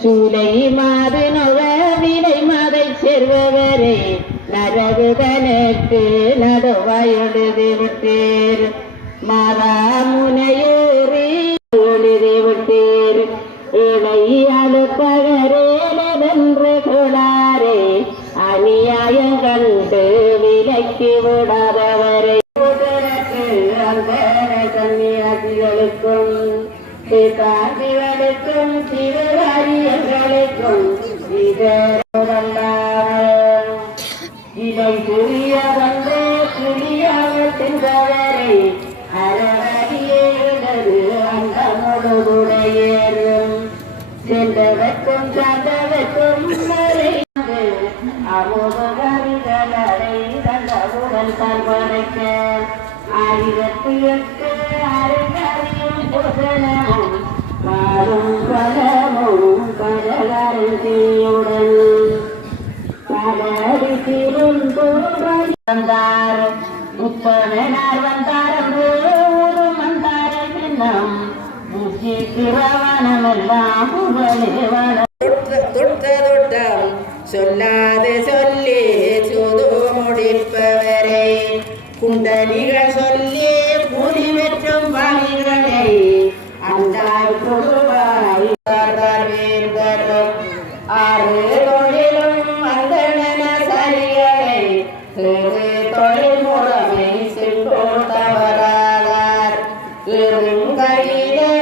சூலை மாது நுழவிலை மதை சேர்பவரை நரகுதனுக்கு நடுவாயொழுது விட்டேர். மாறாமுனையூறி எழுதி விட்டேர். இளையாடு பகரேலென்று கொடாரே அநியாயம் கண்டு விலக்கி விடாதவரை. கன்னியாசிகளுக்கும் சிவர்களுக்கும் சிவகாரியங்களுக்கும் இதை புரிய வந்த புரியாக சென்றவரை அறவழியேறது அந்த முழுதுடையேறும் சென்றவர்க்கும் சார்ந்தவர்க்கும் மறைந்து தந்த உடல் தான் படைக்க ஆயிரத்து எட்டு அரை வந்தார் முப்பதனார் வந்தாரன்று ஊரும் பின்னம் சிறவனமெல்லாம் தொட்ட தொட்டம் சொல்லாது தொழில் முறைமை சென்றோதவராகார் தவறாதார். யார்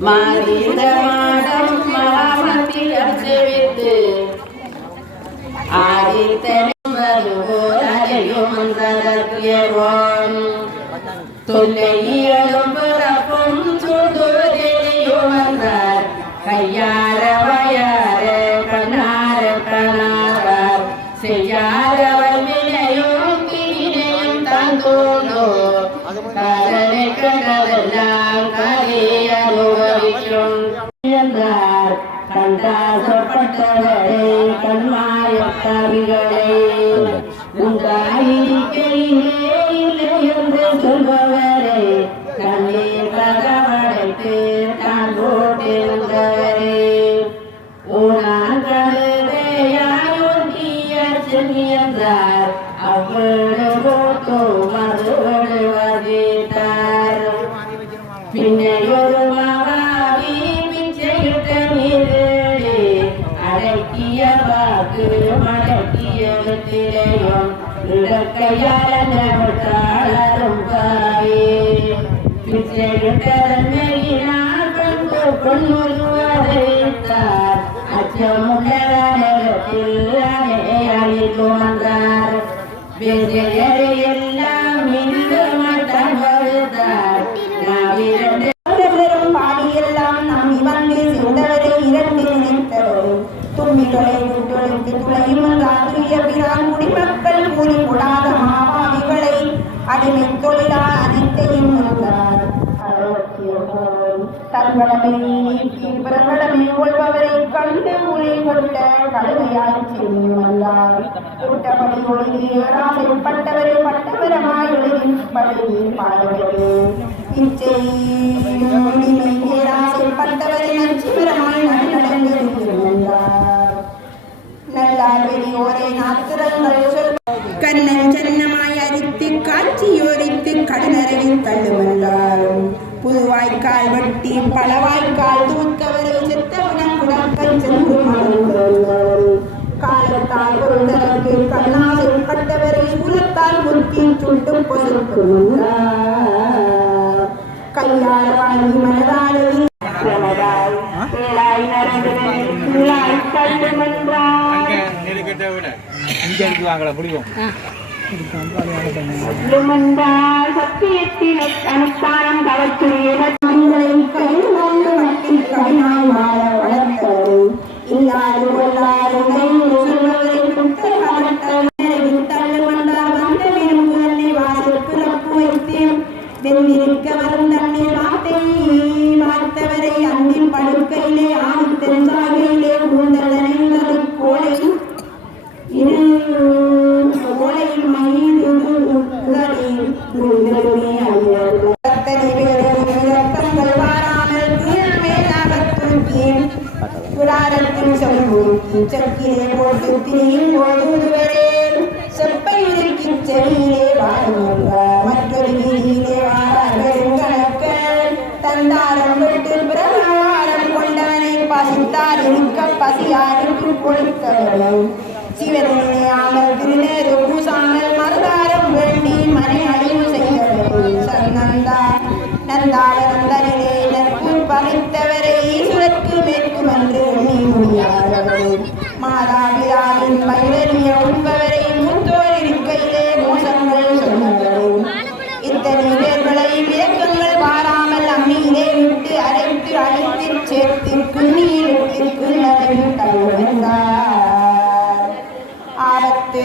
மாறிந்த மாடம் மாமத்தி அச்சவித்து ஆதித்தனும் என்றார் கண்டாசப்பட்டவரை சொற்பட்டவரே கவிகளை உண்டாயிருக்கையிலே இல்லை என்று சொல்பவரை கண்ணீர் கதவடைத்து தான் போட்டிருந்தவரே ஊனான் தீயர் சென்றார் அவ்வளவு போத்தோ மறுவடு வகித்தார் பின்னையொரு மடக்கியத்திலேயும் இடக்கையாளரும் பாயே பிச்சையிட்ட தன்மையினால் கண்டு கொன்முருவதைத்தார் அச்சமுள்ள நேரத்தில் அழித்து வந்தார் விஜயரை தும்பிகளை விட்டொழித்து துளையும் தாத்திரிய பிரான் குடிமக்கள் கூறி கூடாத மாபாவிகளை அடிமை தொழிலா அனைத்தையும் இருந்தார் நீக்கி கொள்பவரை கண்டு கொண்ட கூட்டப்படி ஒழுகி பட்டவரமாய் எழுதின்படி இச்சை தள்ளுவல்லாரும் புதுவாய்க்கால் வெட்டி பலவாய்க்கால் தூக்கவரை செத்தவனம் குடக்கல் சென்று காலத்தால் பொருந்தற்கு கண்ணாசில் கட்டவரை குலத்தால் முத்தி சுட்டும் பொசுக்கு கையால் வாங்கி மனதால் பிரமதாய் ஏழாய் நரகனை உள்ளாய் தள்ளுமென்றாய் நெருக்கத்தை விட. அஞ்சு அடிக்கு வாங்கலாம் சத்தியத்தினை அனுஷ்டானம் கவச்சுரிய மரத்தின் செல்வூருக்கு செக்கிலே போட்டு திரியும் போதுவரே செப்பை உருக்கி செவியிலே வாழுங்க மற்றொரு வீதியிலே வாழார்கள் கணக்கன் தந்தாரம் விட்டு பிரகாரம் கொண்டவனை பசித்தார் இருக்க பசியாருக்கு கொடுத்தவனும் சிவனிலே அமல் திருநேரு பூசாமல் மறுதாரம் வேண்டி மனை அழிவு செய்தவர்கள் சன்னந்தா நந்தாவரம் ஆபத்து